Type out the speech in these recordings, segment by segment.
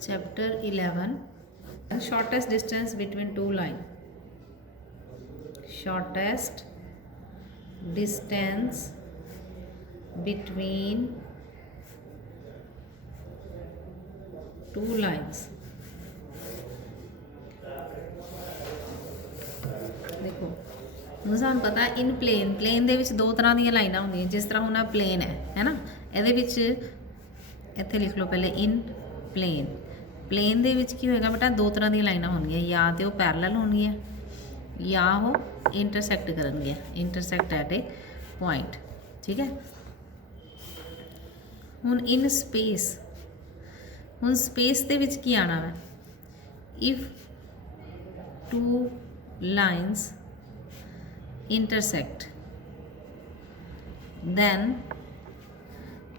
Chapter 11. Shortest distance between two lines. Shortest distance between two lines. देखो ਹੁਣ ਸਾਨੂੰ ਪਤਾ ਇਨ ਪਲੇਨ ਦੇ ਵਿੱਚ ਦੋ ਤਰ੍ਹਾਂ ਦੀਆਂ ਲਾਈਨਾਂ ਹੁੰਦੀਆਂ ਜਿਸ ਤਰ੍ਹਾਂ ਹੁਣ ਆ ਪਲੇਨ ਹੈ ਨਾ ਇਹਦੇ ਵਿੱਚ ਇੱਥੇ ਲਿਖ ਲਓ ਪਹਿਲੇ ਇਨ ਪਲੇਨ ਦੇ ਵਿੱਚ ਕੀ ਹੋਏਗਾ ਬੇਟਾ ਦੋ ਤਰ੍ਹਾਂ ਦੀਆਂ ਲਾਈਨਾਂ ਹੋਣਗੀਆਂ ਜਾਂ ਤੇ ਉਹ ਪੈਰਲਲ ਹੋਣਗੀਆਂ ਜਾਂ ਉਹ ਇੰਟਰਸੈਕਟ ਕਰਨਗੀਆਂ ਇੰਟਰਸੈਕਟ ਐਟ ਏ ਪੁਆਇੰਟ ਠੀਕ ਹੈ ਹੁਣ ਇਨ ਸਪੇਸ ਦੇ ਵਿੱਚ ਕੀ ਆਣਾ ਹੈ if two lines intersect then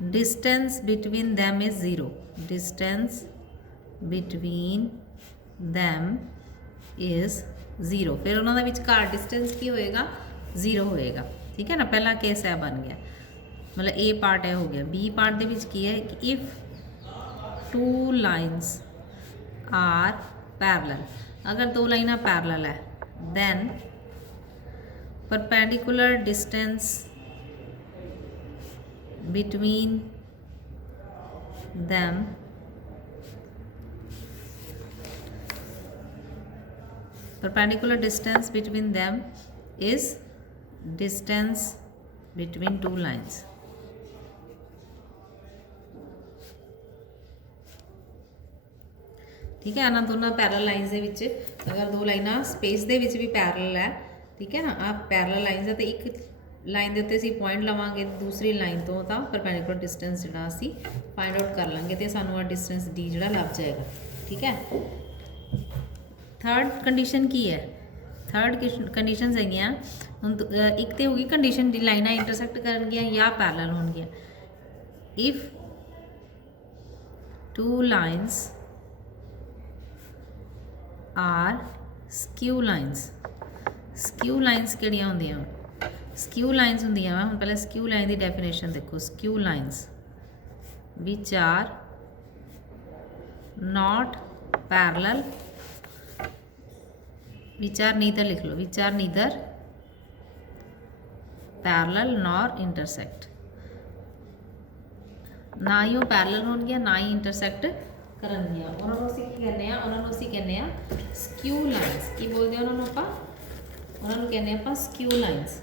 distance between them is 0 distance between them is 0 फिर उन्होंने विचकार डिस्टेंस की होएगा 0 होएगा ठीक है ना पहला केस है बन गया मतलब ए पार्ट है हो गया बी पार्ट दे विच की है कि if two lines are parallel अगर दो लाइना पैरेलल है then perpendicular distance between them is distance between two lines ठीक है ਇਹਨਾਂ ਦੋਨਾਂ ਪੈਰਲਲ ਲਾਈਨਸ ਦੇ ਵਿੱਚ ਅਗਰ ਦੋ ਲਾਈਨਾਂ ਸਪੇਸ ਦੇ ਵਿੱਚ ਵੀ ਪੈਰਲਲ ਹੈ ਠੀਕ ਹੈ ਨਾ ਆ ਪੈਰਲਲ ਲਾਈਨਸ ਹੈ ਤੇ ਇੱਕ ਲਾਈਨ ਦੇ ਉੱਤੇ ਅਸੀਂ ਪੁਆਇੰਟ ਲਵਾਂਗੇ ਦੂਸਰੀ ਲਾਈਨ ਤੋਂ ਤਾਂ ਪਰਪੈਂਡੀਕੂਲਰ ਡਿਸਟੈਂਸ ਜਿਹੜਾ ਅਸੀਂ ਫਾਈਂਡ ਆਊਟ ਕਰ ਲਾਂਗੇ ਤੇ ਸਾਨੂੰ ਆ ਡਿਸਟੈਂਸ d ਜਿਹੜਾ ਲੱਭ ਜਾਏਗਾ ਠੀਕ ਹੈ ਥਰਡ ਕੰਡੀਸ਼ਨ ਕੀ ਹੈ ਥਰਡ ਕੰਡੀਸ਼ਨਸ ਹੈਗੀਆਂ ਹੁਣ ਇੱਕ ਤੇ ਹੋਗੀ ਕੰਡੀਸ਼ਨ ਦੀ ਲਾਈਨਾਂ ਇੰਟਰਸੈਕਟ ਕਰਨਗੀਆਂ ਜਾਂ ਪੈਰਲਲ ਹੋਣਗੀਆਂ if two lines are skew lines किहड़ियां होंदियां स्क्यू लाइन्स होंदियां वा हुण पहले स्क्यू लाइन की डेफिनेशन देखो skew lines which are not parallel which are neither लिख लो which are neither parallel nor intersect ना ही वो पैरेलल होणगियां ना ही इंटरसैक्ट ਕਰਨਗੀਆਂ ਉਹਨਾਂ ਨੂੰ ਅਸੀਂ ਕੀ ਕਹਿੰਦੇ ਆ ਸਕਿਊ ਲਾਈਨਸ ਕੀ ਬੋਲਦੇ ਆ ਉਹਨਾਂ ਨੂੰ ਕਹਿੰਦੇ ਆਪਾਂ ਸਕਿਊ ਲਾਈਨਸ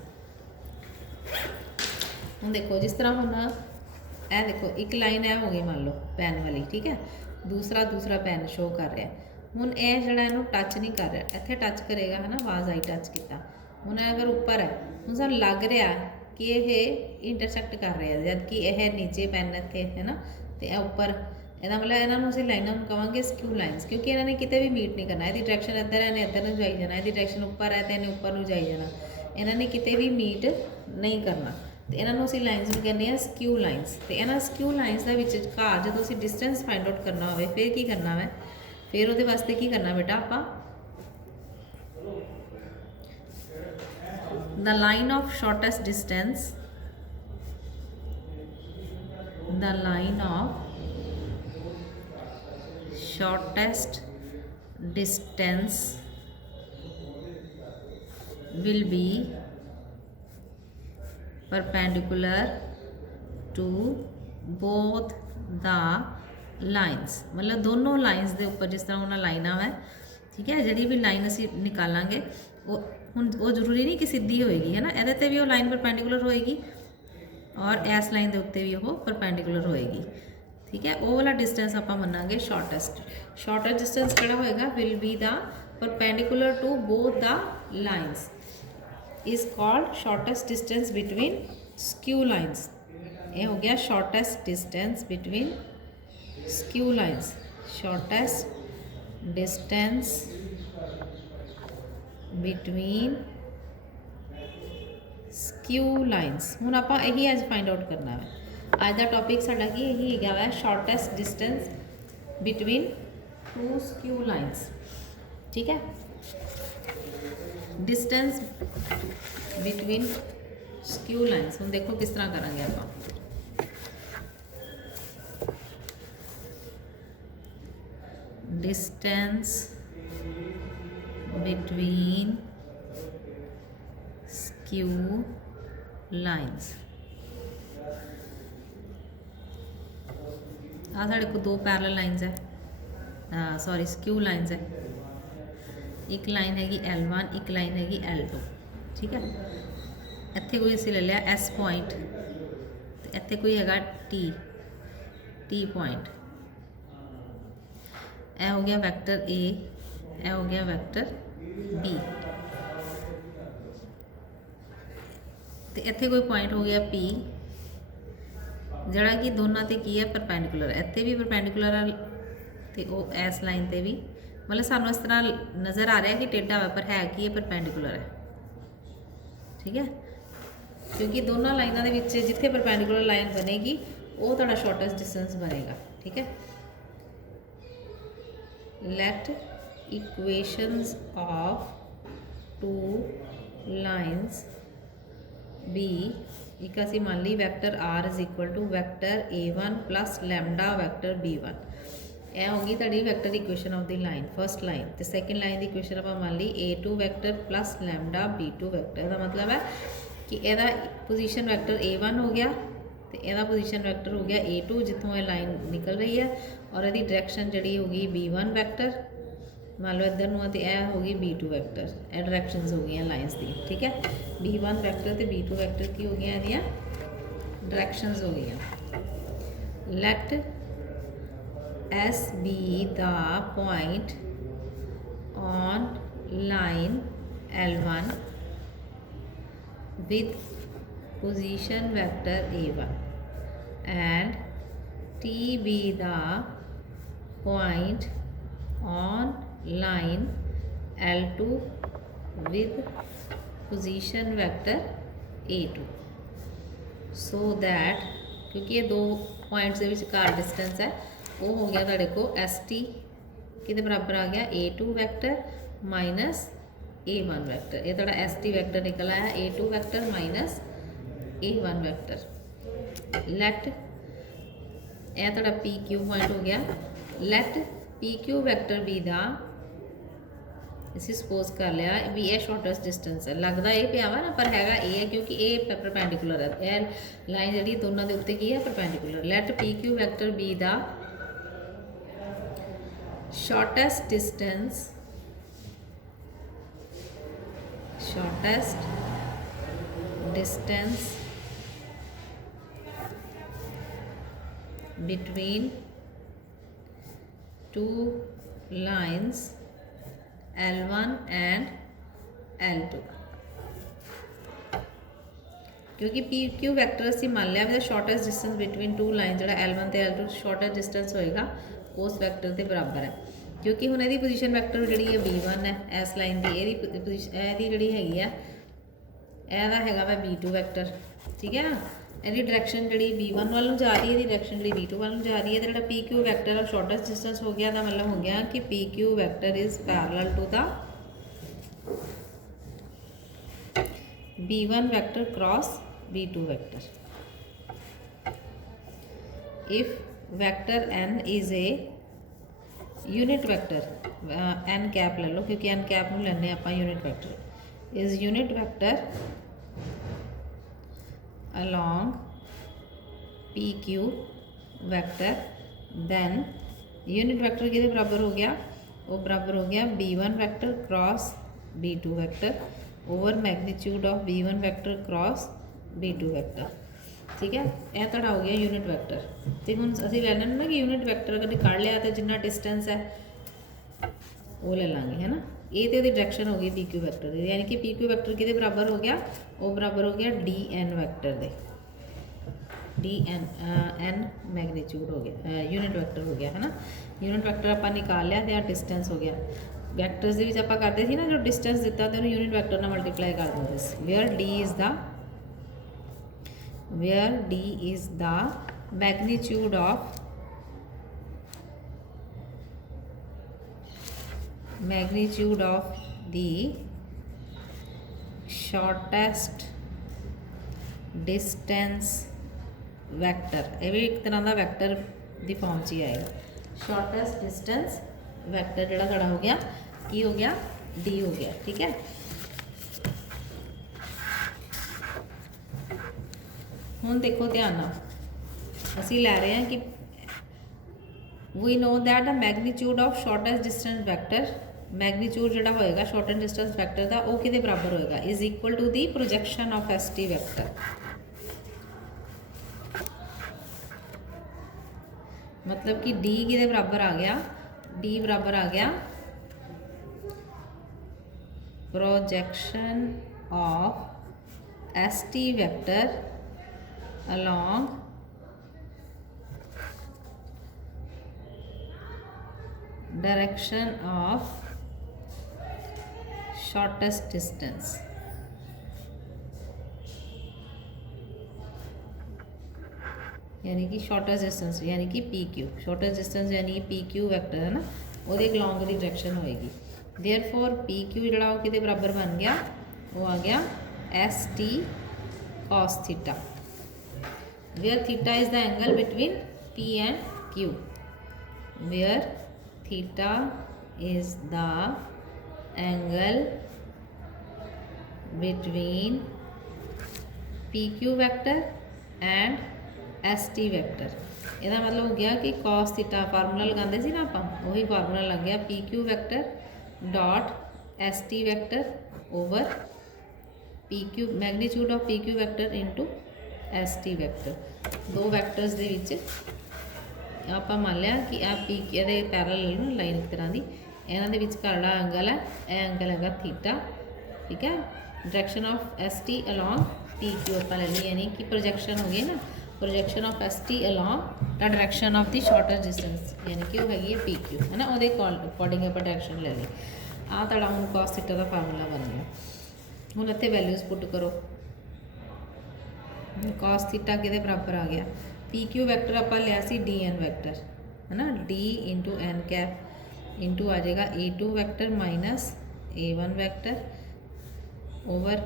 ਹੁਣ ਦੇਖੋ ਜਿਸ ਤਰ੍ਹਾਂ ਹੁਣ ਇਹ ਦੇਖੋ ਇੱਕ ਲਾਈਨ ਇਹ ਹੋ ਗਈ ਮੰਨ ਲਓ ਪੈਨ ਵਾਲੀ ਠੀਕ ਹੈ ਦੂਸਰਾ ਪੈਨ ਸ਼ੋ ਕਰ ਰਿਹਾ ਹੁਣ ਇਹ ਜਿਹੜਾ ਇਹਨੂੰ ਟੱਚ ਨਹੀਂ ਕਰ ਰਿਹਾ ਇੱਥੇ ਟੱਚ ਕਰੇਗਾ ਹੈ ਨਾ ਆਵਾਜ਼ ਆਈ ਟੱਚ ਕੀਤਾ ਹੁਣ ਅਗਰ ਉੱਪਰ ਹੈ ਹੁਣ ਸਾਨੂੰ ਲੱਗ ਰਿਹਾ ਕਿ ਇਹ ਇੰਟਰਸੈਕਟ ਕਰ ਰਿਹਾ ਜਦ ਕਿ ਇਹ ਨੀਚੇ ਪੈਨ ਇੱਥੇ ਹੈ ਨਾ ਤੇ ਇਹ ਉੱਪਰ ਇਹਦਾ ਮਤਲਬ ਇਹਨਾਂ ਨੂੰ ਅਸੀਂ ਲਾਈਨਾਂ ਨੂੰ ਕਹਾਂਗੇ ਸਕਿਊ ਲਾਈਨਸ ਕਿਉਂਕਿ ਇਹਨਾਂ ਨੇ ਕਿਤੇ ਵੀ ਮੀਟ ਨਹੀਂ ਕਰਨਾ ਇਹਦੀ ਡਾਇਰੈਕਸ਼ਨ ਇੱਧਰ ਹੈ ਇਹਨੇ ਇੱਧਰ ਨੂੰ ਜਾਈ ਜਾਣਾ ਇਹਦੀ ਡਾਇਰੈਕਸ਼ਨ ਉੱਪਰ ਹੈ ਤੇ ਇਹਨੇ ਉੱਪਰ ਨੂੰ ਜਾਈ ਜਾਣਾ ਇਹਨਾਂ ਨੇ ਕਿਤੇ ਵੀ ਮੀਟ ਨਹੀਂ ਕਰਨਾ ਤੇ ਇਹਨਾਂ ਨੂੰ ਅਸੀਂ ਲਾਈਨਸ ਨੂੰ ਕਹਿੰਦੇ ਆ ਸਕਿਊ ਲਾਈਨਸ ਤੇ ਇਹਨਾਂ ਸਕਿਊ ਲਾਈਨਸ ਦਾ ਵਿਚਕਾਰ ਜਦੋਂ ਅਸੀਂ ਡਿਸਟੈਂਸ ਫਾਈਂਡ ਆਊਟ ਕਰਨਾ ਹੋਵੇ ਫਿਰ ਕੀ ਕਰਨਾ ਹੈ ਫਿਰ ਉਹਦੇ ਵਾਸਤੇ ਕੀ ਕਰਨਾ ਬੇਟਾ ਆਪਾਂ the line of shortest distance will be perpendicular to both the lines मतलब दोनों लाइन्स ਦੇ ਉੱਪਰ ਜਿਸ ਤਰ੍ਹਾਂ ਉਹਨਾਂ ਲਾਈਨਾਂ ਹੈ ਠੀਕ ਹੈ ਜਿਹੜੀ ਵੀ ਲਾਈਨ ਅਸੀਂ ਨਿਕਾਲਾਂਗੇ ਉਹ ਹੁਣ ਉਹ ਜ਼ਰੂਰੀ ਨਹੀਂ ਕਿ ਸਿੱਧੀ ਹੋਏਗੀ ਹੈ ਨਾ ਇਹਦੇ ਤੇ ਵੀ ਉਹ ਲਾਈਨ ਪਰਪੈਂਡੀਕੂਲਰ ਹੋਏਗੀ ਔਰ ਇਸ ਲਾਈਨ ਦੇ ਉੱਤੇ ਵੀ ਉਹ ਪਰਪੈਂਡੀਕੂਲਰ ਹੋਏਗੀ ठीक है वो वाला डिस्टेंस आप मनांगे शॉर्टेस्ट डिस्टेंस किहड़ा होएगा will be the perpendicular to both the lines is called shortest distance between skew lines ये हो गया shortest distance between skew lines shortest distance between skew lines हुण आपां यही अज फाइंड आउट करना है आज का टॉपिक साडा की यही हैगा वा shortest distance between to skew lines ठीक है डिस्टेंस बिटवीन स्क्यू लाइन्स हुण देखो किस तरह करांगे आपां distance between skew lines। ਆ ਸਾਡੇ ਕੋਲ दो पैरेलल लाइन्स है, सॉरी स्क्यू लाइन्स है। एक लाइन हैगी L1, एक लाइन हैगी L2, ठीक है। इत्थे कोई असीं ले लिया S पॉइंट, ते इत्थे कोई हैगा T पॉइंट। यह हो गया वैक्टर A, यह हो गया वैक्टर B, तो इत्थे कोई पॉइंट हो गया P जड़ा कि दोनों ते की है परपेंडिकुलर, इत्थे भी परपेंडिकुलर है तो वो इस लाइन ते भी, मतलब सानू इस तरह नज़र आ रहा है कि टेढ़ा वा, पर है कि ये परपेंडिकुलर है, ठीक है। क्योंकि दोनों लाइनों के विच जिथे परपेंडिकुलर लाइन बनेगी वो तुहाडा शॉर्टेस्ट डिस्टेंस बनेगा, ठीक है। Let equations of two lines be, एक असी मान ली vector R is equal to vector A1 plus lambda vector B1। यह होगी तुहाडी vector equation of the line, first line. तो सैकेंड लाइन की इक्वेशन आप मान ली A2 vector plus lambda B2 vector. इसका मतलब है कि यदा पोजीशन वैक्टर A1 हो गया तो यदा पोजीशन वैक्टर हो गया A2 जितों यह लाइन निकल रही है, और यदी डायरैक्शन जी होगी B1 वैक्टर, मान लो इधर नूं तो यह होगी B2 वैक्टर। यह डायरैक्शनस हो गई लाइन्स दी, ठीक है। B1 वैक्टर तो B2 वैक्टर की हो गई यदियाँ डायरैक्शनस हो गई। Let S be the point on line L1 with position vector A1 and T be the point on line L2 with position vector A2, so that क्योंकि ये दो points के विचकार डिस्टेंस है, वो हो गया तुहाडे को ST किहदे बराबर आ गया A2 vector minus A1 vector. ये तुहाडा ST वैक्टर निकल आया A2 vector minus A1 vector. Late यह तुहाडा PQ पॉइंट हो गया। लेट PQ वैक्टर बी दा, ਅਸੀਂ सपोज कर लिया भी ये शॉर्टेस्ट डिस्टेंस है, लगता ये पिया वा ना पर हैगा ए है क्योंकि ये परपेंडिकुलर है, यह लाइन जी दोनों के उत्ते की है perpendicular. Let PQ vector be दा shortest distance between two lines L1 and L2। क्योंकि PQ वैक्टर असी मान लिया भी shortest distance between two line जो L1 तो L2 शॉर्टेस्ट डिस्टेंस होएगा उस वैक्टर के बराबर है। क्योंकि हुण इहदी पोजीशन वैक्टर जी है B1 है इस लाइन की, इहदी पोजीशन जी हैगी है यदा हैगा वा B2 वैक्टर, ठीक है ना। यदि डायरैक्शन जी B1 वालों जा रही है, यदि डायरैक्शन जी B2 वालों जा रही है, तो जो PQ वैक्टर और शॉर्टेस्ट डिस्टेंस हो गया, तो मतलब हो गया कि PQ vector is parallel to the B1 vector cross B2 vector. If vector N is a unit vector, N cap ले लो क्योंकि N कैप में लेने आप unit vector, is unit vector along PQ vector, then unit vector किहदे बराबर हो गया, वो बराबर हो गया B1 vector cross B2 vector over magnitude of B1 vector cross B2 vector, ठीक है। यह तुहाडा हो गया यूनिट वैक्टर। तो हुण असीं लैना ना कि यूनिट वैक्टर अगर निकाल लिया तो जिन्ना डिस्टेंस है वो ले लांगे, है ना। ये तो डायरैक्शन हो गई PQ वैक्टर की, यानी कि PQ वैक्टर किहदे बराबर हो गया, वो बराबर हो गया DN वैक्टर दे, N मैग्नीट्यूड हो गया, यूनिट वैक्टर हो गया, है ना। यूनिट वैक्टर आप निकाल लिया तो डिस्टेंस हो गया। वैक्टर्स के आप करते थे ना जो डिस्टेंस दिता तो यूनिट वैक्टर ना मल्टीप्लाई कर देंगे। Where D is the magnitude of the shortest distance vector। ये भी एक तरह का वैक्टर की फॉर्म च ही आएगा, शॉर्टेस्ट डिस्टेंस वैक्टर जिहड़ा साडा हो गया की हो गया डी हो गया। ठीक है, हुण देखो ध्यान नाल असीं लै रहे हैं कि we know that the magnitude of shortest distance vector, magnitude जिहड़ा होएगा शॉर्टेस्ट डिस्टेंस वैक्टर दा वो किहदे बराबर होएगा is equal to the projection of S T vector. मतलब कि डी किहदे बराबर आ गया, डी बराबर आ गया projection of S T vector along direction of shortest distance। यानी कि शॉर्टेस्ट डिस्टेंस यानी कि पी क्यू, शॉर्टेस्ट डिस्टेंस यानी कि पी क्यू वैक्टर है ना, वो अलॉन्ग दी डायरेक्शन होएगी। देयरफॉर पी क्यू जड़ा वो किहदे बराबर बन गया, वो आ गया S T cos theta, where theta is the angle between P and Q, where theta is the angle between PQ vector and ST vector। ਇਹਦਾ मतलब हो गया कि cos थीटा फार्मूला लगाते सी ना आप, वही फार्मूला लग गया PQ vector dot ST vector over PQ magnitude of PQ vector into ST vector. दो वैक्टर्स दे विच आपां मान लिया कि आ पी ये पैरल लाइन एक तरह की, इन्हां दे विच जिहड़ा एंगल है यह एंगल है थीटा। ठीक है, direction of ST along PQ आपां ले ली, यानी कि प्रोजेक्शन हो गई ना, projection of ST along the direction of the shortest distance यानी कि वो हैगी है PQ है ना, वो अकॉर्डिंग आप डायरेक्शन ले ली। आ तुहाडा हुण कॉस थीटा का फार्मूला बन गया। हुण इत्थे वैल्यूज़ पुट करो, कॉस थीटा किहदे बराबर आ गया, पी क्यू वैक्टर आपां लिया सी डी एन वैक्टर है ना, D into N cap into आ जाएगा A two vector minus A one vector over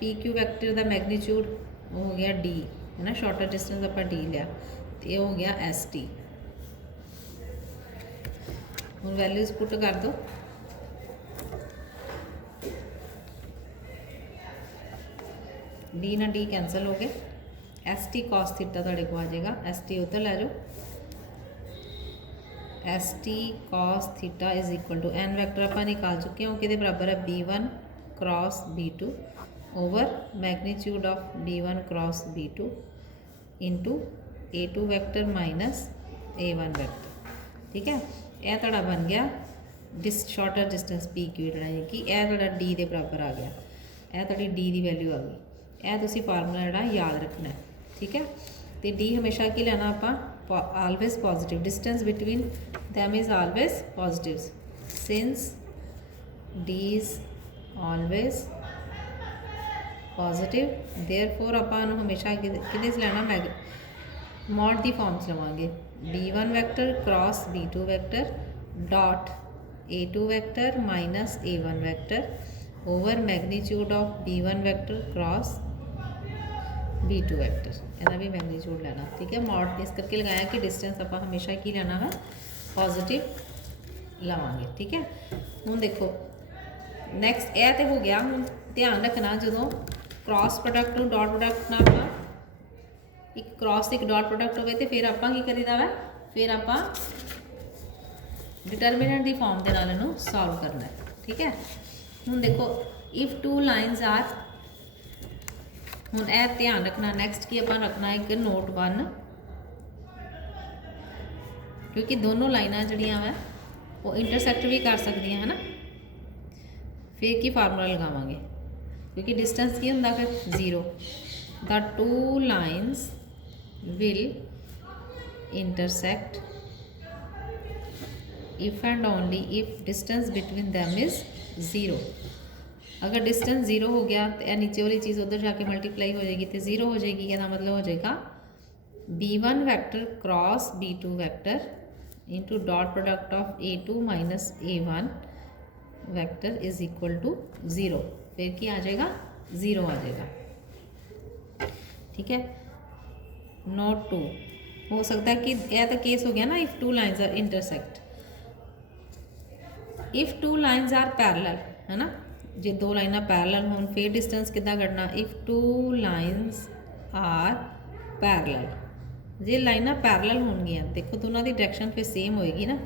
P Q vector का मैगनीट्यूड हो गया डी है ना, शॉर्टर डिस्टेंस आपां डी लिया तो ये हो गया एस टी। हुण वैल्यूज़ पुट कर दो, डी ना डी कैंसल हो गए, एस टी कॉस थीटा तुहाडे को आ जाएगा, एस टी उधर लै जाओ, S T cos theta is equal to N vector आपां निकाल चुके हैं, वो किहदे बराबर है B one cross B two over magnitude of B one cross B two into A two vector minus A one vector. ठीक है, यह तुहाडा बन गया शॉर्टर डिस्टेंस पी क्यू यानी कि यह तुहाडा डी के बराबर आ गया, यह तुहाडी डी की वैल्यू आ गई। यह तुसीं फार्मूला जिहड़ा याद रखना है। ठीक है, तो डी हमेशा की लेना आपां always positive, distance between them is always positive, since D is always positive therefore आपां हमेशा किहदे च लेना मॉड दी फॉर्म च लवांगे, B one vector cross B two vector dot A two vector minus A one vector over magnitude of B one vector cross B two vector, इसका भी मैगनीट्यूड लेना। ठीक है, मॉड इस करके लगाया कि डिस्टेंस आप हमेशा की लेना है पॉजिटिव लवांगे। ठीक है, हुण देखो नैक्सट यह तो हो गया। हुण ध्यान रखना जो क्रॉस प्रोडक्ट नूं डॉट प्रोडक्ट नाल एक क्रॉस एक डॉट प्रोडक्ट हो तो फिर आपां की करीदा वा, फिर आपां डिटरमिनेंट की फॉर्म के नाल इहनूं सॉल्व करना है। ठीक है, हुण देखो इफ टू लाइनस आर, हुण यह ध्यान रखना नैक्सट की आपां रखना एक नोट वन, क्योंकि दोनों लाइनां जिहड़ियां वा वो इंटरसैक्ट भी कर सकदियां है ना, फिर की फार्मूला लगावांगे क्योंकि डिस्टेंस की हुंदा फिर zero, the two lines will intersect if and only if distance between them is zero. अगर डिस्टेंस जीरो हो गया तो यह नीचे वाली चीज़ उधर जाके मल्टीप्लाई हो जाएगी तो जीरो हो जाएगी, कहना मतलब हो जाएगा B one vector cross B two vector into dot product of A two minus A one vector is equal to zero, फिर क्या आ जाएगा ज़ीरो आ जाएगा। ठीक है, नोट टू हो सकता है कि यह तो केस हो गया ना if two lines are intersect, if two lines are parallel है ना, जे दो लाइना पैरलल होन फिर डिस्टेंस कितना कढ़ना, if two lines are parallel, जे लाइना पैरलल होणगियां देखो दोनों की डायरैक्शन फिर सेम होएगी ना,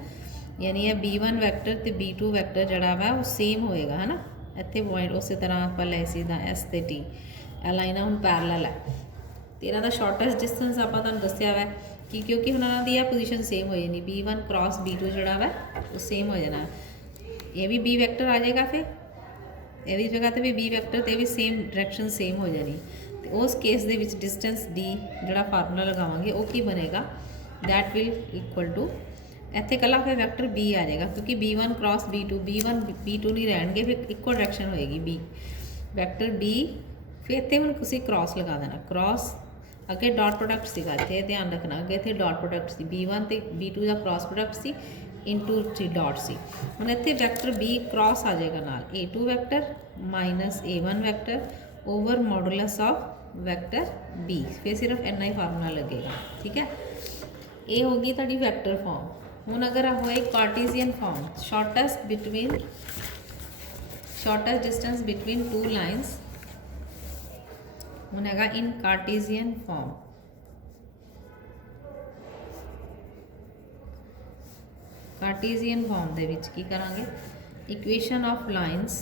यानी ये B1 वैक्टर तो B2 वैक्टर जड़ा वा वो सेम होएगा है ना। इतने पॉइंट उस तरह आप ले सीधा S ते T ए लाइना हुण पैरलल है तो इन्हां दा शॉर्टेस्ट डिस्टेंस आपां तुहानूं दस्सिया वा कि क्योंकि हुण इन्हां दी ये पोजीशन सेम हो जानी, B1 क्रॉस B2 जड़ा वा वो सेम हो जाना, ये भी B वैक्टर आ जाएगा, फिर ये जगह तो भी B वैक्टर तो भी सेम डायरैक्शन सेम हो जानी। तो उस केस दे विच डिस्टेंस D जड़ा फार्मूला लगावांगे वो की बनेगा, दैट विल इक्वल टू इत्थे कला फिर वैक्टर B आ जाएगा क्योंकि B1 cross B2 B1 B2 नहीं रहणगे, फिर इक्वल डायरैक्शन होएगी B वैक्टर B, फिर इत्थे हुण तुसीं क्रॉस लगा देना, क्रॉस अगे डॉट प्रोडक्ट सीगा, इत्थे ध्यान रखना अगे इत्थे डॉट प्रोडक्ट सी B1 ते B2 का cross product C into C dot C, हुण इत्थे वैक्टर B क्रॉस आ जाएगा नाल A2 vector minus A1 vector over modulus of vector B, फिर सिर्फ इन्ना ही फार्मूला लगेगा। ठीक है, ये होगी तुहाडी वैक्टर फॉर्म। हुण अगर होए Cartesian form, shortest distance between two lines हुण हैगा इन कार्टेशियन फॉर्म, कार्टेशियन फॉर्म दे विच की करांगे, इक्वेशन ऑफ लाइन्स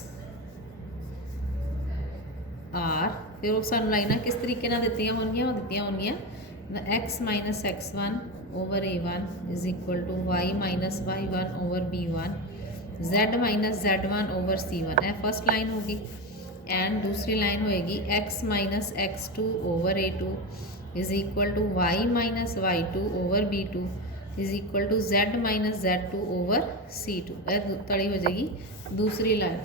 आर, फिर वो सानूं लाइनां किस तरीके नाल दित्तियां होणगीआं, वो दित्तियां होणगीआं x minus x1 over A1 is equal to y minus y1 over B1 z minus z1 over C1, यह फर्स्ट लाइन होगी। एंड दूसरी लाइन होएगी x minus x2 over A2 is equal to y minus y2 over B2 is equal to z minus z2 over C2, यह तड़ी हो जाएगी दूसरी line.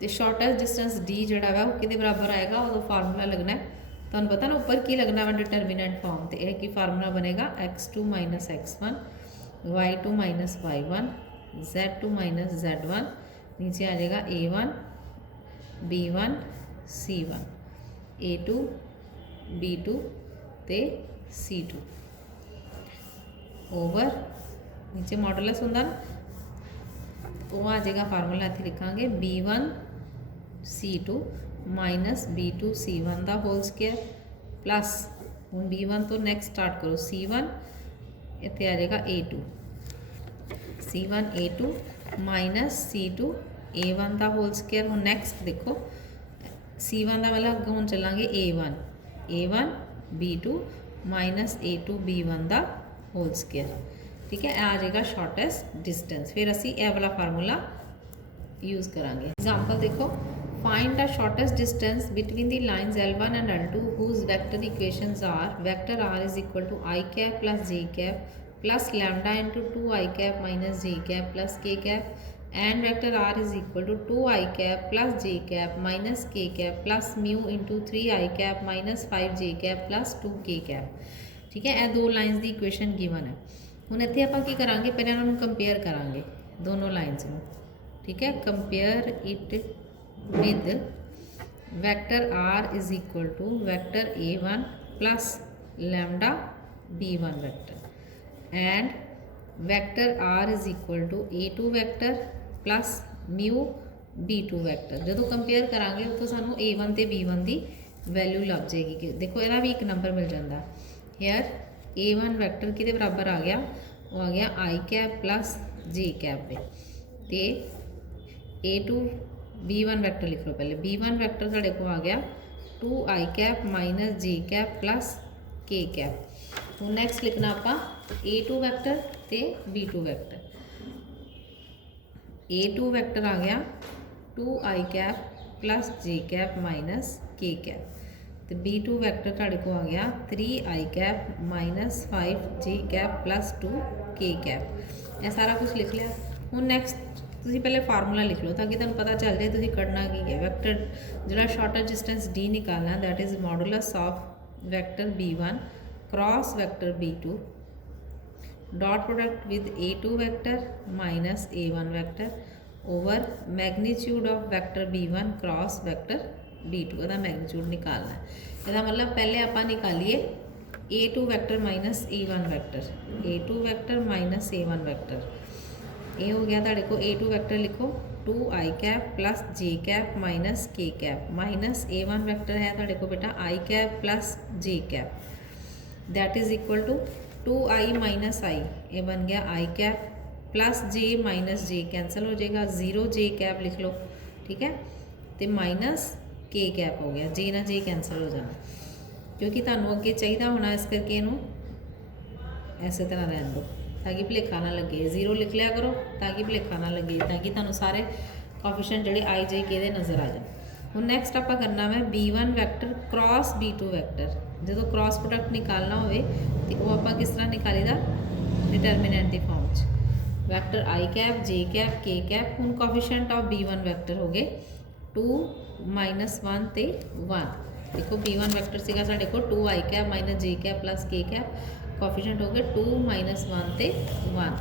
तो शॉर्टेस्ट डिस्टेंस D जड़ा वा वो किहदे बराबर आएगा, वो फार्मूला लगना है तुहानूं पता ना ऊपर की लगना वा डिटरमिनेंट फॉर्म, तो यह की फार्मूला बनेगा x2 minus x1 y2 minus y1 z2 minus z1, नीचे आ जाएगा A1 B1 C1 A2 B2 ते C2 ओवर नीचे मॉडुलस हुंदा ना, वो आ जाएगा फार्मूला इत्थे लिखांगे B1 C2 minus B2 C1 दा होल स्केयर प्लस हुण B1 तो नैक्सट स्टार्ट करो C1, इत्थे आ जाएगा A2 C1 A2 minus C2 A1 दा होल स्केयर। हुण नैक्सट देखो C1 दा मतलब अगे हुण चलांगे A1 B2 minus A2 B1 दा होल स्केयर। ठीक है, आ जाएगा शॉर्टेस्ट डिस्टेंस, फिर असी ए वाला फार्मूला यूज़ करांगे। एग्जाम्पल देखो, find the shortest distance between the lines L1 and L2 whose vector equations are vector r is equal to I cap plus j cap plus lambda into 2 I cap minus j cap plus k cap and vector r is equal to 2 I cap plus j cap minus k cap plus mu into 3 I cap minus 5 j cap plus 2 k cap। ठीक है, यह दो lines की equation given है। हुण इत्थे आपां की करांगे, पहले इन्हां नूं कंपेयर करांगे दोनों लाइन्स नूं। ठीक है, compare it with vector r is equal to vector A1 plus lambda B1 vector and vector r is equal to A2 vector plus mu B2 vector. जो कंपेयर करांगे तो सानू A1 ते B1 की वैल्यू लभ जाएगी कि देखो इहदा भी एक नंबर मिल जाता। हेयर A1 वैक्टर किहदे बराबर आ गया, वो आ गया I cap plus J cap पे, A2 B1 वैक्टर लिख लो पहले, B1 वैक्टर साढ़े को आ गया 2 I cap minus J cap plus K cap. हूँ नैक्सट लिखना आप A2 वैक्टर ते B2 वैक्टर। A2 वैक्टर आ गया 2 I cap plus J cap minus K cap, तो B2 वैक्टर साढ़े को आ गया 3 I cap minus 5 J cap plus 2 K cap. यह सारा कुछ लिख लिया। हूँ नैक्सट तुसीं पहले फार्मूला लिख लो ताकि तुहानूं पता चल जाए तुसीं करना की है। वैक्टर जो शॉर्टेस्ट डिस्टेंस D निकालना, that is modulus of vector B1 cross vector B2 dot product with A2 vector minus A1 vector over magnitude of vector B1 cross vector B2 का मैग्नीट्यूड निकालना है। इसका मतलब पहले आप निकालिए A2 vector minus A1 vector, A2 vector minus A1 vector ये हो गया तुहाडे को A2 वैक्टर लिखो 2i cap plus j cap minus k cap minus A1 vector है तुहाडे को बेटा i cap plus j cap that is equal to 2i minus i, ये बन गया i cap plus j minus j cancel हो जाएगा 0j कैप लिख लो, ठीक है, तो माइनस k कैप हो गया, j ना j कैंसल हो जाना क्योंकि तुहानू अगे चाहिए होना, इस करके इनू इस तरह रहने दो ताकि भुलेखा ना लगे। 0 लिख लिया करो ताकि भुलेखा ना लगे, ताकि तुहानू सारे कोफिशिएंट जोड़े आई जे के नज़र आ जाए। हुण नैक्सट आप करना है B1 vector cross B2 vector. जो क्रॉस प्रोडक्ट निकालना हो तो वह आप किस तरह निकालीदा, डिटरमिनेंट की फॉर्म च वैक्टर आई कैप जे कैप के कैप। हुण कोफिशिएंट ऑफ B1 वैक्टर हो गए 2 माइनस 1 ते 1। देखो B1 वैक्टर सीगा साडे को 2i cap minus J cap plus K cap, coefficient हो गए 2 माइनस 1 ते 1।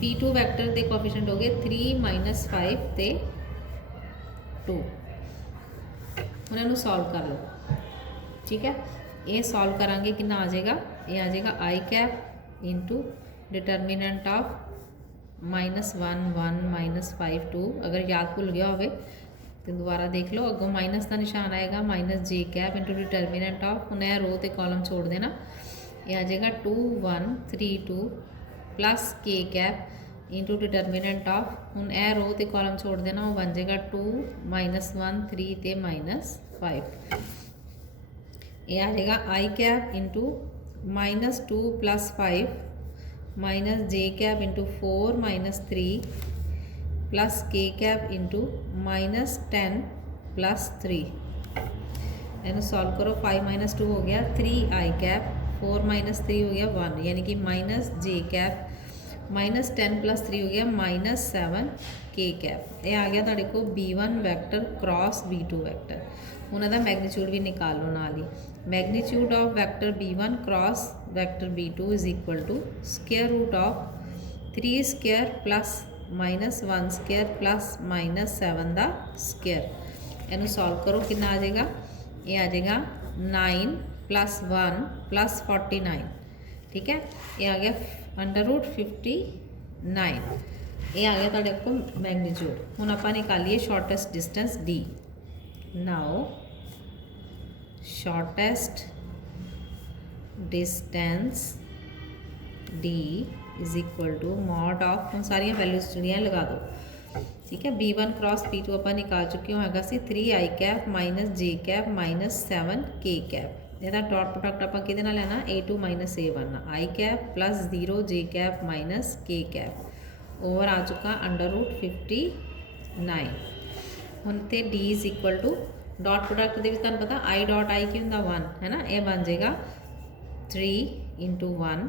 B2 वैक्टर के कोफिशिएंट हो गए 3 माइनस 5 ते 2। उन्होंने सॉल्व कर लो, ठीक है। ये सॉल्व करांगे कितना आ जाएगा, ये आ जाएगा I cap into determinant of minus 1 1 minus 5 2। अगर याद भुल गया हो तो दोबारा देख लो, अगों माइनस का निशान आएगा minus J cap into determinant of, उन्हें रो तो कॉलम छोड़ देना, ये आ जाएगा 2 1 3 2 plus K cap into determinant of, हूँ ए रो तो कॉलम छोड़ देना, वो बन जाएगा 2 माइनस 1 3 ते माइनस 5। ये आ जाएगा I cap into minus 2 plus 5 minus J cap into 4 minus 3 plus K cap into minus 10 plus 3। इन्हें सॉल्व करो, 5 माइनस 2 हो गया 3 आई कैप, 4 माइनस 3 हो गया 1, यानी कि minus J cap minus 10 plus 3 हो गया माइनस 7 के कैप। ये आ गया तुहाडे को B1 vector cross B2 vector. उन्होंने मैगनीट्यूड भी निकाल लो नाल ही। Magnitude of vector B1 cross vector B2 is equal to square root of 3 square plus minus 1 square plus minus 7 का स्क्वायर। इनू सॉल्व करो कितना आ जाएगा, ये आ जाएगा 9 प्लस 1 प्लस 49, ठीक है। ये आ गया अंडर रूट 59। ये आ गया तुहाडे को मैगनीट्यूड। हुण आपां निकालिए shortest distance D। Now shortest distance D is equal to mod of, हम सारिया वैल्यूज जोड़ियां लगा दो, ठीक है। B1 क्रॉस B2 आप निकाल चुके हो, हैगा सी 3 आई cap minus J cap minus 7 के कैप। यदा डॉट प्रोडक्ट आप कि लेना A2 माइनस A1, आई कैप प्लस 0 जे कैप माइनस के कैप ओवर आ चुका अंडर रूट 59। हुण ते D is equal to dot product के तुहानूं पता आई डॉट आई की हुंदा 1 है ना, यह बन जाएगा 3 into 1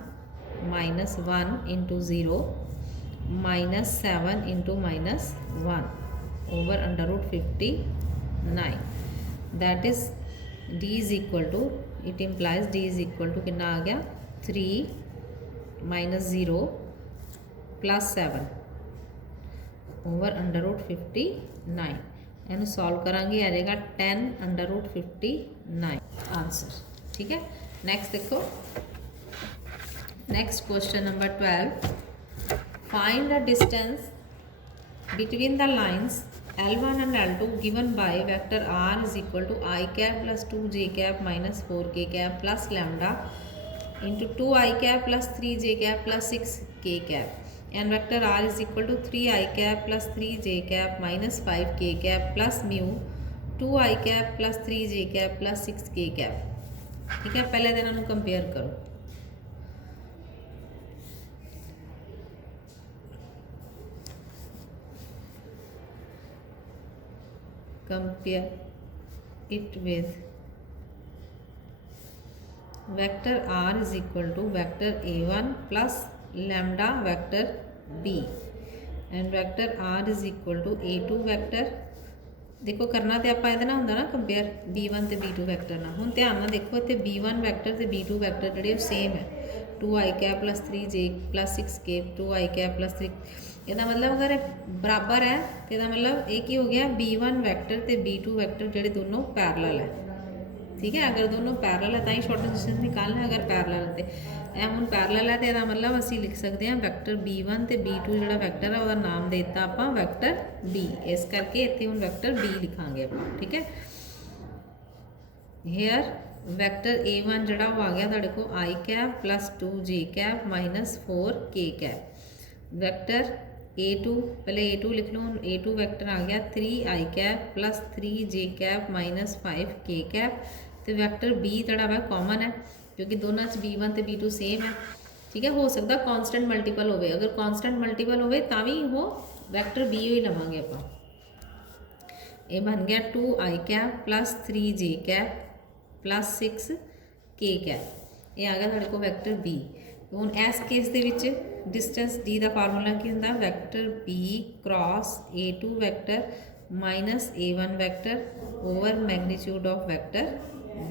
minus 1 into 0 minus 7 into minus 1 over under root 59। That is D is equal to, it implies D is equal to कितना आ गया 3 minus 0 plus 7 over under root 59। इन्हू सॉल्व करांगे, आ जाएगा 10 अंडर रूट 59 आंसर, ठीक है। नैक्सट देखो, next question number 12। Find the distance between the lines L1 and L2 given by vector R is equal to I cap plus 2j cap minus 4k cap plus lambda into 2I cap plus 3j cap plus 6k cap, and vector R is equal to 3I cap plus 3j cap minus 5k cap plus mu 2I cap plus 3j cap plus 6k cap, ठीक है। पहले तो इन्होंने compare करो, compare it with vector R is equal to vector A1 plus lambda vector B and vector R is equal to A2 vector। देखो करना तो आप ये होंगे ना कंपेयर B1 तो B2 वैक्टर ना। हुण ध्यान ना देखो इतने B1 वैक्टर तो B2 वैक्टर जोड़े सेम है, 2i cap plus 3j plus 6k 2i cap plus 3, इसका मतलब अगर बराबर है तो इसका मतलब एक ही हो गया B1 वैक्टर तो B2 वैक्टर जोड़े दोनों पैरलल है, ठीक है। अगर दोनों पैरल है तो ही शॉर्टेस्ट डिस्टेंस निकालना है, अगर पैरल है तो ਇਹ ਹੁਣ ਪੈਰਲਲ ਹੈ ਤੇ ਇਹਦਾ ਮਤਲਬ ਅਸੀਂ ਲਿਖ ਸਕਦੇ ਹਾਂ ਵੈਕਟਰ b1 ਤੇ b2 ਜਿਹੜਾ ਵੈਕਟਰ ਹੈ ਉਹਦਾ ਨਾਮ ਦੇ ਦਿੱਤਾ ਆਪਾਂ ਵੈਕਟਰ b, ਇਸ ਕਰਕੇ ਇੱਥੇ ਹੁਣ ਵੈਕਟਰ b ਲਿਖਾਂਗੇ ਆਪਾਂ। ਠੀਕ ਹੈ। ਹੇਅਰ ਵੈਕਟਰ a1 ਜਿਹੜਾ ਉਹ ਆ ਗਿਆ ਤੁਹਾਡੇ ਕੋਲ i cap plus 2j cap minus 4k cap. Vector a2 पहले a2 लिख लो, a2 वैक्टर आ गया 3i cap plus 3j cap minus 5k cap. तो वैक्टर b ਜਿਹੜਾ ਵਾ कॉमन है क्योंकि दोनों b1 ਤੇ b2 सेम है। ठीक है। हो सकता कॉन्सटेंट मल्टीपल हो, अगर कॉन्सटेंट मल्टीपल हो तो भी वो वैक्टर b ही लवांगे आप। ये बन गया 2i cap plus 3j cap plus 6k cap. ये आ गया थोड़े को वैक्टर b। हुण इस केस दे विच डिस्टेंस d का फार्मूला की हुंदा vector b cross a2 vector minus a1 vector over magnitude of vector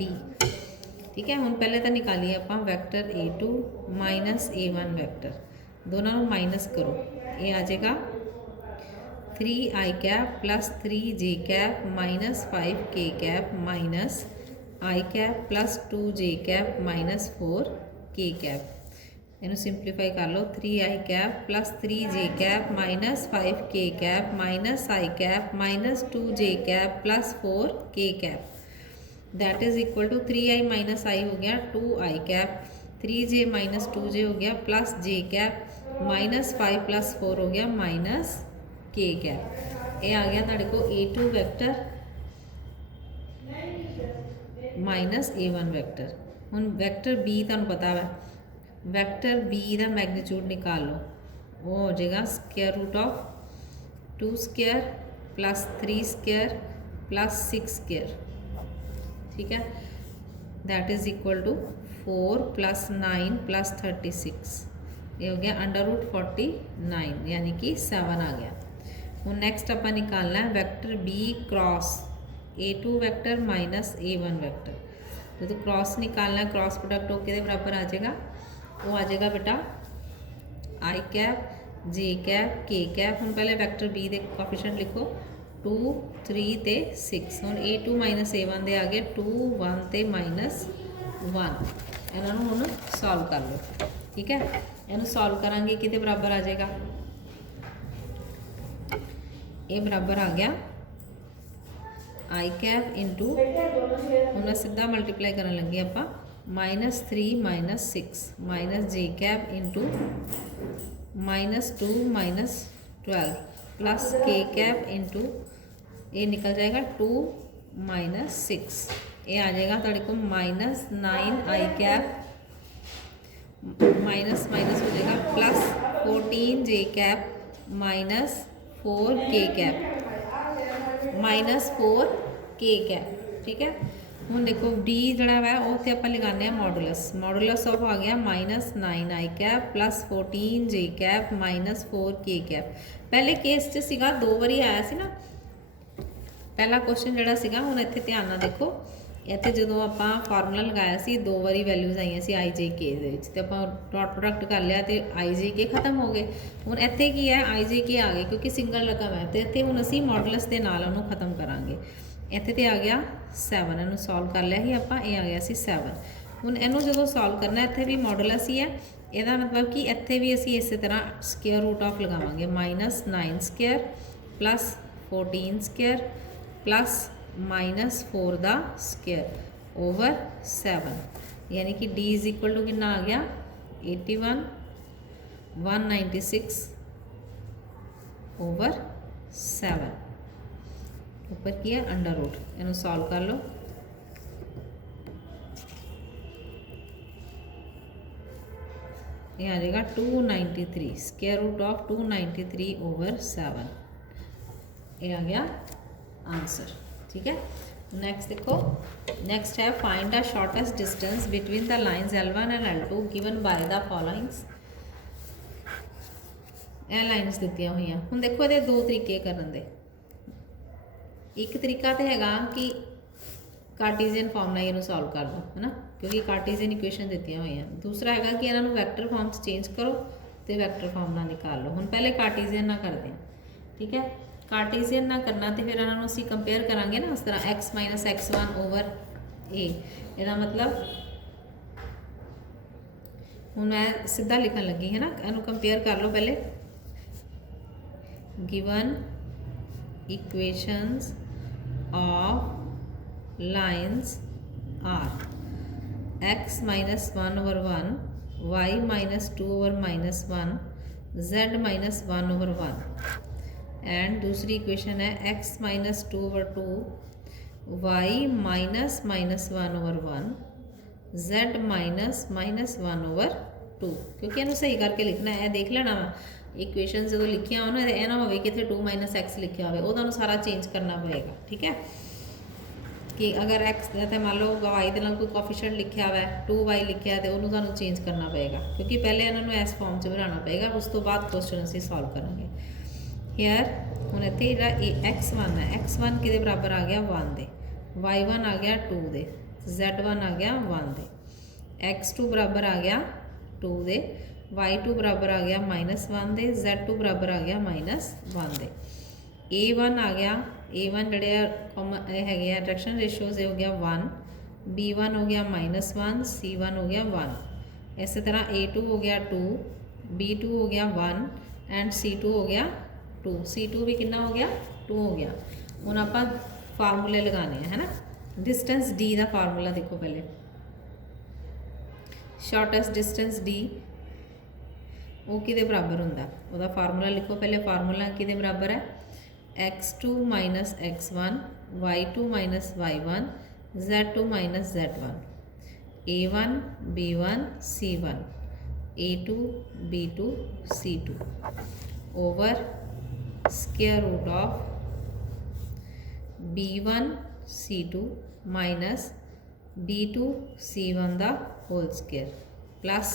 b। ठीक है। हम पहले तो निकालिए आप vector a2 minus a1 vector, दोनों माइनस करो, ये आ जाएगा 3i cap plus 3j cap minus 5k cap minus i cap plus 2j cap minus 4k cap. इन्हें सिंपलीफाई कर लो 3i cap plus 3j cap minus 5k cap minus i cap minus 2j cap plus 4k cap. That is equal to 3i minus I हो गया 2i cap, 3j minus 2j हो गया plus j cap minus 5 plus 4 हो गया minus k cap. ये आ गया तुहाडे को a2 vector minus a1 vector. हुण वैक्टर b तुहानूं पता है वैक्टर b का मैग्नीट्यूड निकाल लो, वो हो जाएगा square root of 2 square plus 3 square plus 6 square. ठीक है। That is equal to 4 plus 9 plus 36, ये हो गया अंडर रूट 49 यानी कि 7 आ गया। हूँ नैक्सट आप निकालना है vector b cross a2 vector minus a1 vector. तो क्रॉस निकालना है, क्रॉस प्रोडक्ट होके के बराबर आ जाएगा, वो आ जाएगा बेटा i cap j cap k cap. हम पहले वैक्टर b के कोफिशिएंट लिखो 2 3 ते 6। हुण a2 माइनस a1 दे आ गए 2 1 ते माइनस 1। इन्हों हुण सॉल्व कर लो। ठीक है। इन्हू सॉल्व करांगे कि बराबर आ जाएगा, ये बराबर आ गया i कैप इंटू हुण सीधा मल्टीप्लाई करन लगे आप minus 3 minus 6 minus j cap into minus 2 minus 12 plus k cap into ये निकल जाएगा 2 माइनस 6, ये आ जाएगा थोड़े को minus 9i cap minus minus हो जाएगा plus 14j cap minus 4k cap minus 4k cap. ठीक है। हूँ देखो d जड़ा है वो तो आप लगाने मॉडुलस, मॉडुलस ऑफ आ गया minus 9i cap plus 14j cap minus 4k cap. पहले केस च सीगा 2 बारी आया सी ना पहला क्वेश्चन जड़ा सीगा। हुण इत्थे ध्यान नाल देखो, इत्थे जदों आपां फार्मूला लगाया सी 2 बारी वैल्यूज आईयां सी i j k दे विच ते आपां डॉट प्रोडक्ट कर लिया तो i j k खत्म हो गए। हुण इत्थे की है i j k आ गए क्योंकि सिंगल रकम है, तो इत्थे हुण असीं मॉडुलस दे नाल उहनूं खत्म करांगे। इत्थे ते आ गया 7, इहनूं सॉल्व कर लिया ही आपां, ये आ गया सी 7। हुण इहनूं जदों सॉल्व करना इत्थे भी मॉडुलस ही है, ਇਹਦਾ मतलब कि इत्थे भी असी इस तरह स्क्वायर रूट ऑफ लगावांगे minus 9 square plus 14 square plus minus 4 दा स्क्वायर ओवर 7, यानी कि d इज इक्वल टू कितना आ गया 81 196 ओवर 7। ऊपर की है अंडर रूट, इन्हू सॉल्व कर लो। ये आ जाएगा 293 स्क्वायर रूट ऑफ 293 ओवर 7, ये आ गया आंसर। ठीक है। नेक्स्ट देखो, नेक्स्ट है find the shortest distance between the lines L1 and L2 given by the followings. ਇਹ ਲਾਈਨਸ ਦਿੱਤੀਆਂ ਹੋਈਆਂ। ਹੁਣ ਦੇਖੋ ਇਹਦੇ ਦੋ ਤਰੀਕੇ ਕਰਨ ਦੇ। ਇੱਕ ਤਰੀਕਾ ਤੇ ਹੈਗਾ ਕਿ ਕਾਰਟੀਜ਼ੀਅਨ ਫਾਰਮ ਨਾਲ ਇਹਨੂੰ ਸੋਲਵ ਕਰ ਲਓ, ਹੈ ਨਾ, ਕਿਉਂਕਿ ਕਾਰਟੀਜ਼ੀਅਨ ਇਕੁਏਸ਼ਨ ਦਿੱਤੀਆਂ ਹੋਈਆਂ। ਦੂਸਰਾ ਹੈਗਾ ਕਿ ਇਹਨਾਂ ਨੂੰ ਵੈਕਟਰ ਫਾਰਮ 'ਚ ਚੇਂਜ ਕਰੋ ਤੇ ਵੈਕਟਰ ਫਾਰਮ ਨਾਲ ਨਿਕਾਲ ਲਓ। ਹੁਣ ਪਹਿਲੇ ਕਾਰਟੀਜ਼ੀਅਨ ਨਾਲ ਕਰਦੇ ਹਾਂ। ਠੀਕ ਹੈ। ਕਾਰਟੀਜ਼ੀਅਨ ਨਾਲ ਕਰਨਾ ਤੇ ਫਿਰ ਇਹਨਾਂ ਨੂੰ ਅਸੀਂ ਕੰਪੇਅਰ ਕਰਾਂਗੇ ਨਾ, ਇਸ ਤਰ੍ਹਾਂ x - x1 ਓਵਰ ए। ਇਹਦਾ मतलब ਹੁਣ मैं सीधा लिखन लगी है ना, ਇਹਨੂੰ कंपेयर कर लो पहले। Given equations of lines are x minus 1/1, y minus 2/-1, z minus 1/1, and दूसरी इक्वेशन है x minus 2/2, y minus -1/1, z minus -1/2। क्योंकि इन्हू सही करके लिखना है, देख लेना वा इक्वेशन जो लिखिया हो ना, यह ना हो कि 2 - x लिखा हो, वो तुहानू सारा चेंज करना पड़ेगा। ठीक है कि अगर x तो मान लो y के नाल कोई कोफिशिएंट लिखा हुआ है 2y लिखा है तो उन्होंने तुहानू चेंज करना पड़ेगा, क्योंकि पहले इन्होंने इस फॉर्म च बनाना पड़ेगा, उस तो बाद क्वेश्चन असीं सॉल्व करेंगे। हेयर हुण इत्थे जिहड़ा x1 है, x1 किहदे बराबर आ गया 1 दे, y1 आ गया 2 दे, z1 आ गया 1 दे, x2 बराबर आ गया 2 दे, y2 बराबर आ गया -1 दे, z2 बराबर आ गया -1 दे। a1 आ गया, a1 जड़े कॉमन है अट्रैक्शन रेशियोज हो गया 1, b1 हो गया -1, c1 हो गया 1। इस तरह a2 हो गया 2, b2 हो गया 1 एंड c2 हो गया 2, c2 भी कितना हो गया 2 हो गया। हुण आपां फार्मूले लगाने हैं, है ना। डिस्टेंस d का फार्मूला देखो पहले, शॉर्टेस्ट डिस्टेंस d वो किहदे बराबर हुंदा, उहदा फार्मूला लिखो पहले। फार्मूला किहदे बराबर है, x2 minus x1, y2 minus y1, z2 minus z1, a1 b1 c1, a2 b2 c2 over square root of b1 c2 minus b2 c1 दा whole square plus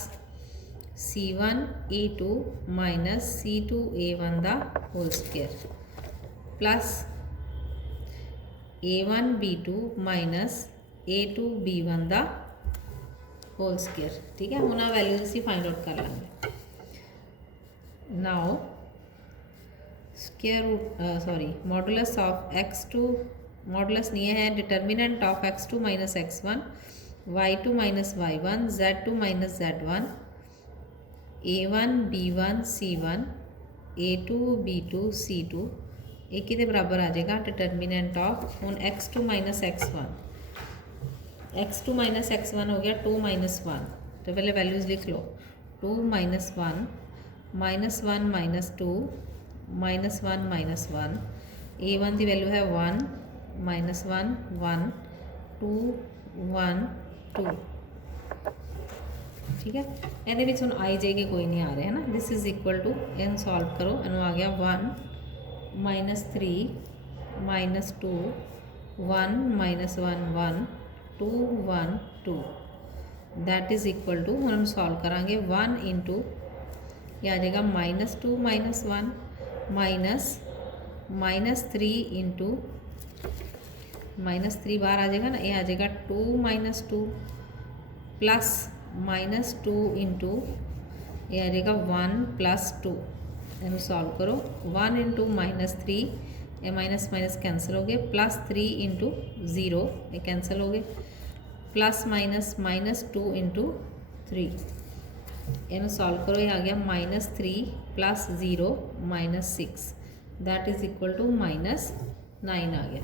c1 a2 minus c2 a1 दा whole square plus a1 b2 minus a2 b1 दा whole square. ठीक है, हुण values असीं find out कर लेंगे। Now square root modulus of x2, modulus नहीं है, determinant of x2 minus x1, y2 minus y1, z2 minus z1, a1 b1 c1, a2 b2 c2 एक ही बराबर आ जाएगा डिटर्मिनेंट ऑफ हुण x2 minus x1, x2 minus x1 हो गया 2 - 1, तो पहले वैल्यूज़ लिख लो। 2 - 1 -1 -2 -1 -1, a1 की वैल्यू है 1 -1 1 2 1 2। ठीक है, ये हम आई जे के कोई नहीं आ रहे है ना। दिस इज इक्वल टू इन सॉल्व करो, इन आ गया 1 -3 -2 1 -1 1 2 1 2 दैट इज इक्वल टू हम सॉल्व करांगे 1 इंटू ये आ जाएगा -2 -1 माइनस -3 इंटू -3 बाहर आ जाएगा ना, ये आ जाएगा 2 -2 प्लस -2 इंटू ये आ जाएगा 1 + 2। इन सॉल्व करो 1 इंटू -3 ये माइनस माइनस कैंसिल हो गए, +3 इंटू 0 ये कैंसिल हो गए, प्लस माइनस -2 इंटू 3। इन सॉल्व करो, ये आ गया -3 + 0 -6 दैट इज इक्वल टू -9 आ गया।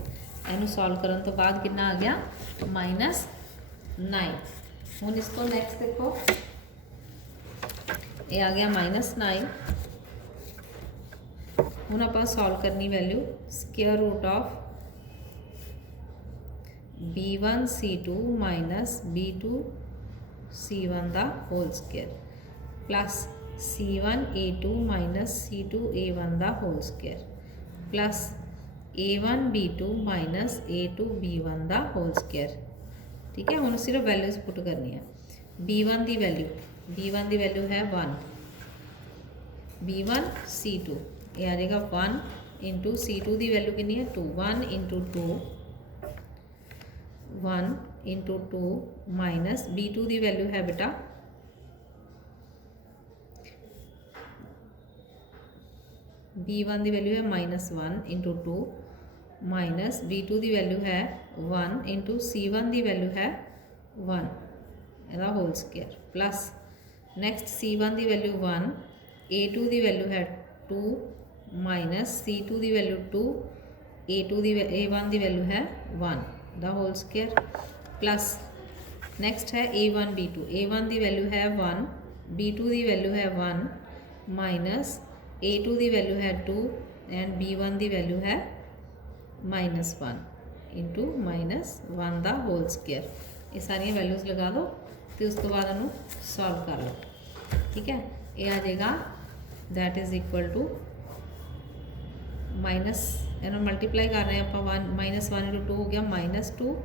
इन सॉल्व करने तो बाद कितना आ गया -9। हुण इसको नैक्सट देखो, ये आ गया -9। हुण आपां सॉल्व करनी value square root of b1 c2 minus b2 c1 दा whole square plus c1 a2 minus c2 a1 दा whole square plus a1 b2 minus a2 b1 दा होल स्क्वायर। ठीक है, हुण सिर्फ वैल्यूज पुट करनी है। b1 की वैल्यू है 1, b1 c2 ये आ जाएगा 1 इंटू c2 की वैल्यू कितनी है 2, 1 इंटू 2 1 इंटू 2 माइनस b2 की वैल्यू है बेटा b1 की वैल्यू है -1 इंटू 2 माइनस B2 की वैल्यू है 1 इंटू C1 की वैल्यू है 1 ਇਹਦਾ whole square plus next C1 की वैल्यू 1 A2 की वैल्यू है 2 माइनस C2 की वैल्यू 2 A1 की वैल्यू है 1 the whole square plus next है A1 की वैल्यू है 1 B2 की वैल्यू है 1 माइनस A2 की वैल्यू है 2 एंड B1 की वैल्यू है -1 इंटू -1 का होल स्केयर। ये सारिया वैल्यूज़ लगा दो तो उस तो बाद उन्होंने सॉल्व कर लो। ठीक है, ये आ जाएगा that is equal to minus इन्हों मल्टीप्लाई कर रहे हैं आप -1 इंटू 2 हो गया -2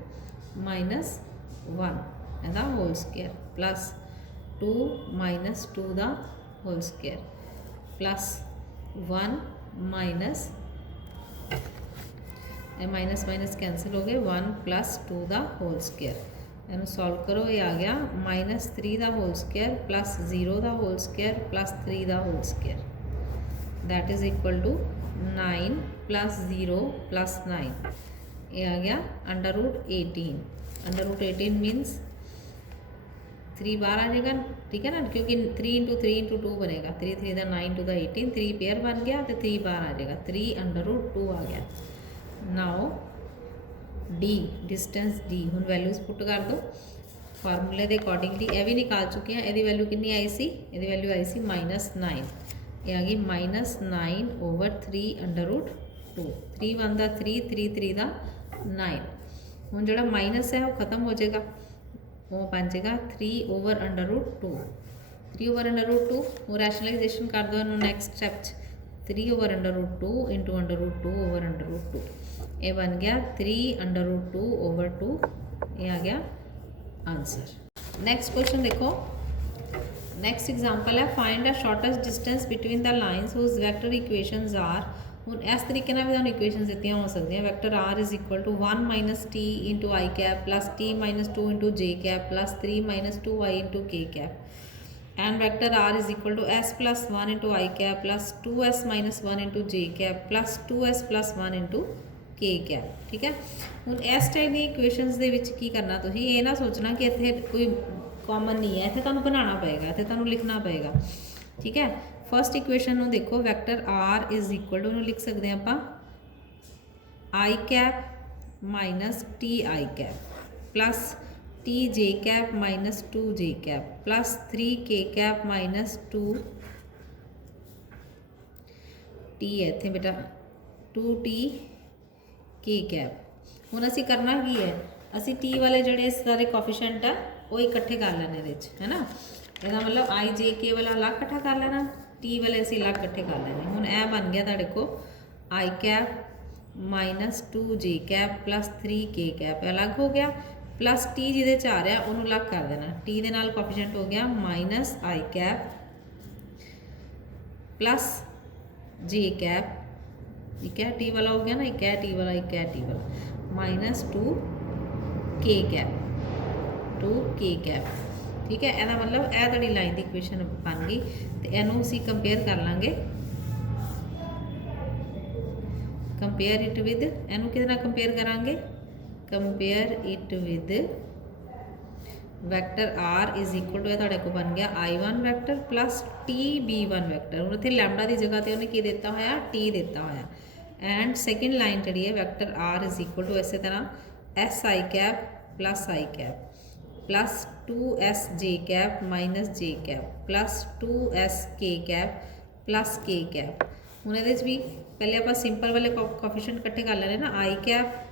-1 ਇਹਦਾ होल स्केयर प्लस 2 -2 का whole square plus 1 minus minus minus cancel हो गए 1 प्लस 2 का होल स्केयर। इन्हू सॉल्व करो, ये आ गया -3 का होल स्केयर प्लस 0 का होल स्केयर प्लस 3 का whole square that is equal to 9 plus 0 plus 9। ये आ गया √18। √18 मीन्स 3 बार आ जाएगा। ठीक है ना, क्योंकि 3 इंटू 3 इंटू 2 बनेगा 3 3 का 9 2 का 18 3 पेयर बन गया तो 3 बार आ जाएगा 3 √2 आ गया। नाउ डी डिस्टेंस डी हुण वैल्यूज़ पुट कर दो फार्मूले के अकॉर्डिंगली। यह भी निकाल चुके हैं। यदी वैल्यू कितनी आई सी, यदी वैल्यू आई सी -9। ये आ गई -9/3 √2। 3 1 का 3 3 3 का 9। हुण जो माइनस है वो खत्म हो जाएगा, वो बन जाएगा 3/√2। 3/√2 वो रैशनलाइजेशन कर दो इन्होंने नैक्सट स्टैप 3/√2 इंटू √2/√2। ये बन गया 3/2/2। ये आ गया आंसर। नैक्सट क्वेश्चन देखो, नैक्सट एग्जाम्पल है find the shortest distance between the lines whose vector equations are. हुण इस तरीके भी तुहानूं इक्वेशनस दित्तियां हो सकदियां। Vector R is equal to 1 - t into I cap plus t - 2 into J cap plus 3 - 2y into K cap and vector R is equal to s + 1 into I cap plus 2s - 1 into J cap plus 2s + 1 into K cap. ठीक है, हुण इस type की equations दे विच की करना, तुसीं ये ना सोचना कि इत्थे कोई कॉमन नहीं है, इत्थे तुहानूं बनाना पएगा, इत्थे तुहानूं लिखना पएगा। ठीक है, फर्स्ट इक्वेशन में देखो vector R is equal to लिख सकते हैं आप I cap minus T I cap plus T J cap minus 2 J cap plus 3 K cap minus 2 T है इतने बेटा 2 टी के कैप। हुण असीं करना की है, असीं टी वाले जिहड़े सारे कोफिशिएंट है वो इकट्ठे कर लेने इहदे विच, है ना। इसदा मतलब आई जे के वाला अलग इकट्ठा कर लेना, टी वाले असीं अलग इकट्ठे कर लेने। हुण यह बन गया तुहाडे को आई cap minus 2 J cap plus 3 K cap अलग हो गया प्लस टी जिहदे च आ रहा उन्होंने अलग कर देना। टी दे नाल कोफिशिएंट हो गया माइनस आई कैप प्लस जे कैप, एक है टी वाला हो गया ना, एक है टी वाला, एक है टी वाला माइनस 2 के कैप 2 के कैप। ठीक है, यदा मतलब यह तुहाडी लाइन की इक्वेशन बन गई। तो इनू असीं कंपेयर कर लांगे, कंपेयर इट विद, इनू किहदे नाल कंपेयर करांगे, compare it with vector R is equal to तुहाडे को बन गया I1 vector plus TB1 vector. हुण इत्थे लैम्बडा की जगह पर उन्हें की दिता होया टी दिता होया एंड सैकेंड लाइन जी है vector R is equal to इस तरह S I cap plus I cap plus 2s J cap minus J cap plus 2s K cap plus K cap. हुण इहदे भी पहले आप सिंपल वाले कोफिशिएंट इकट्ठे कर लेने ना, आई cap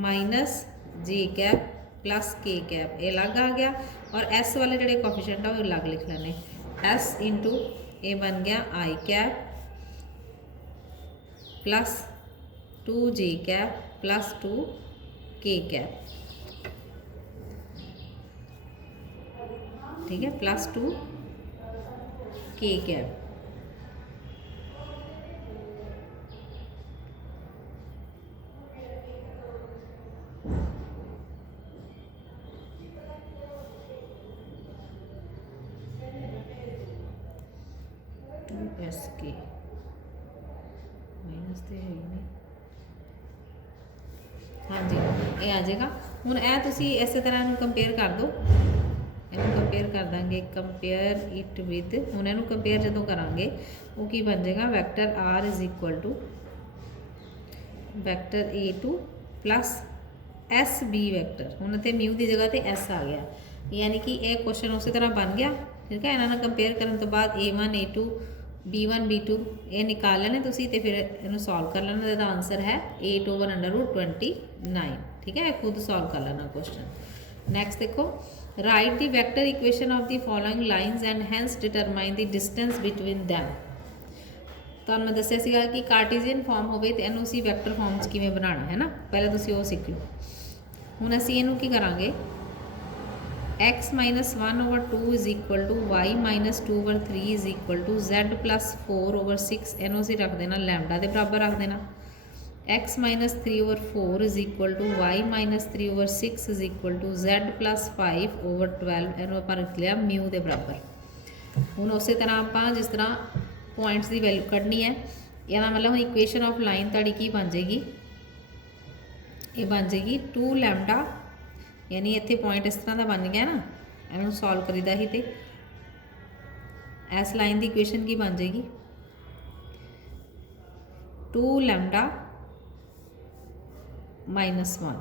minus J cap plus K cap ये अलग आ गया और एस वाले जोड़े कोफिशिएंट है वो अलग लिख लेने। एस इंटू ए बन गया आई cap plus 2 J cap plus 2 के कैप। ठीक है, प्लस 2 के कैप। एस के माइनस तो है ही नहीं, हाँ जी ये आ जाएगा। हुण ए तुसी इस तरह इहनूं कंपेयर कर दो, इहनूं कंपेयर कर देंगे, कंपेयर इट विद, हुण इहनूं कंपेयर जदों करांगे वो की बन जाएगा vector R is equal to vector A2 plus S B vector. हुण इत्थे म्यू की जगह ते एस आ गया, यानी कि यह क्वेश्चन उस तरह बन गया। ठीक है, इन्होंने कंपेयर करने तो बाद A1 A2 B1 B2 ये निकाल लेने तुसी ते फिर इन्हू सॉल्व कर लेना। इसका आंसर है 8/√29। ठीक है, खुद सॉल्व कर लेना क्वेश्चन। नैक्सट देखो, write the vector equation of the following lines and hence determine the distance between them. तो मैं दसिया सीगा कि कार्टेशियन फॉर्म होवे ते इहनूं असीं वैक्टर फॉर्म च किवें बनाना है ना, पहले तुसीं वो सीख लो। हुण असीं इहनूं की करांगे, x minus 1/2 is equal to y minus 2/3 is equal to z plus 4/6 इनू असीं रख देना लैमडा के बराबर रख देना। x minus 3/4 is equal to y minus 3/6 is equal to z plus 5/12 इनू आपां रख लिया म्यू के बराबर। हुण उस तरह आपां जिस तरह पॉइंट्स की वैल्यू कढ़नी है, यदा मतलब इक्वेशन ऑफ लाइन तुहाडी की बन जाएगी, ये बन जाएगी 2 लैमडा, यानी इत्थे पॉइंट इस तरह का बन गया ना, इन्हू सॉल्व करीदा ही, तो इस लाइन की इक्वेशन की बन जाएगी 2 लैमडा माइनस 1,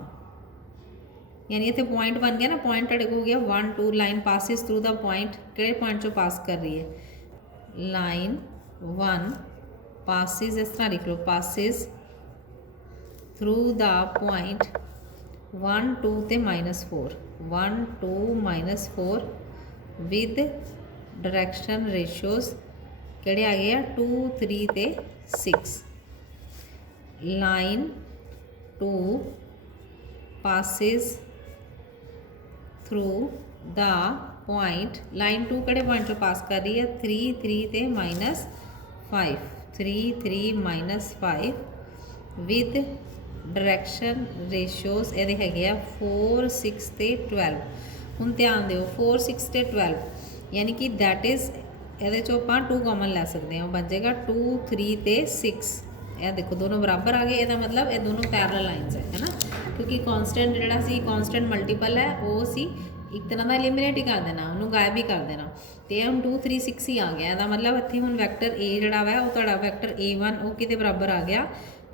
यानी इत्थे पॉइंट बन गया ना, पॉइंट तुहाडे को हो गया 1 2, line passes through the point, किहड़े पॉइंट चो पास कर रही है, लाइन 1 पासिस, इस तरह लिख लो, पासिस थ्रू द पॉइंट 1 2 ते -4, 1 2 -4 विद डायरैक्शन रेशियोज किहड़े आ गए 2 3 ते 6। Line 2 passes through the point, line 2 किहड़े पॉइंट चो पास कर रही है 3 3 ते -5, 3 3 -5 विद डायरैक्शन रेशियोज ये है 4 6 ते 12। हुण ध्यान दिओ 4 6 ते 12, यानी कि दैट इज़ ये 2 कॉमन लै सकते हैं, बन जाएगा 2 3 ते 6। यह देखो दोनों बराबर आ गए, यदा मतलब ये दोनों पैरेलल लाइन्स है ना, क्योंकि कॉन्स्टेंट जिहड़ा सी कॉन्स्टेंट मल्टीपल है वो सी एक तरह का एलिमिनेट ही कर देना, उन्होंने गायब ही कर देना। तो हम 2 3 6 ही आ गया, यदा मतलब इत्थे हुण वैक्टर A जिहड़ा वा वो तुहाडा वैक्टर A1 वो किहदे बराबर आ गया,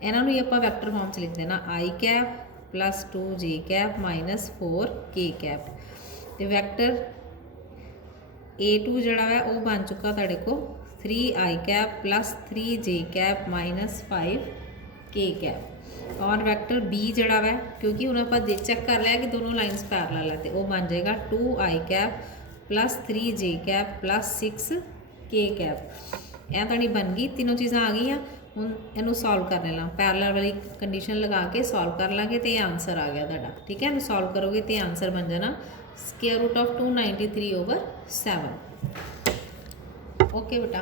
इन्हों ही आपां वैक्टर फॉर्म च लिख देना I cap plus 2 J cap minus 4 K cap. तो वैक्टर A2 जिहड़ा है वो बन चुका तुहाडे को 3I cap plus 3 J cap minus 5 K cap. और वैक्टर B जिहड़ा है, क्योंकि हुण आपां चैक कर लिया कि दोनों लाइन्स पैरेलल है, तो वो बन जाएगा 2I cap plus 3 J cap plus 6 K cap. यह तुहाडी बन गई, तीनों चीज़ां आ गई। हुण इनू सॉल्व कर लेना, पैरेलल वाली कंडीशन लगा के सॉल्व कर लाँगे तो ये आंसर आ गया तुहाडा। ठीक है, इनू सॉल्व करोगे तो आंसर बन जाना स्क्वायर रूट ऑफ 293/7। ओके बेटा।